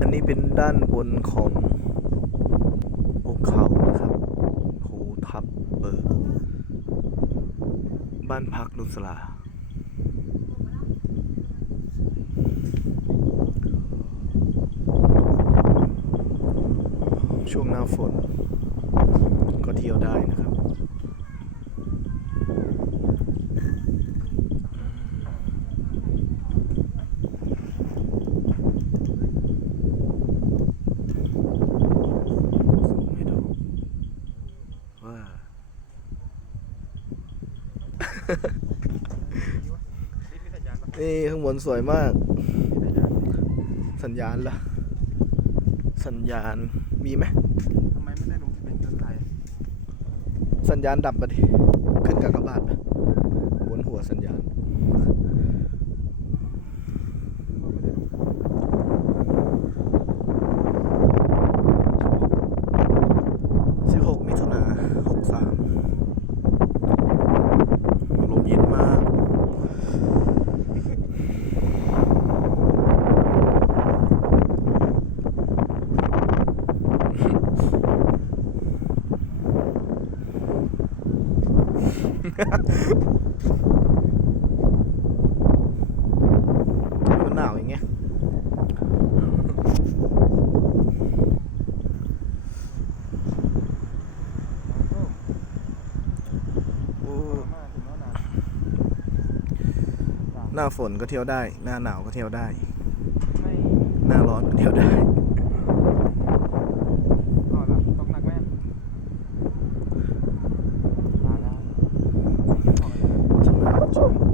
อันนี้เป็นด้านบนของภูเขานะครับภูทับเบิกบ้านพักนุสลา ช่วงหน้าฝนก็เที่ยวได้นะครับ ซูมให้ดูว่า นี่ข้างบนสวยมาก สัญญาณล่ะ สัญญาณมีไหมทำไมไม่ได้ลงที่เป็นเกินไทยสัญญาณดับไปดิขึ้นกับกระบาดปบนหัวสัญญาณ 16 มิถุนา63 ลมเย็นมาก มันหนาวอย่างเงี้ยโอ้หน้าฝนก็เที่ยวได้ หน้าหนาวก็เที่ยวได้ หน้าร้อนก็เที่ยวได้ time.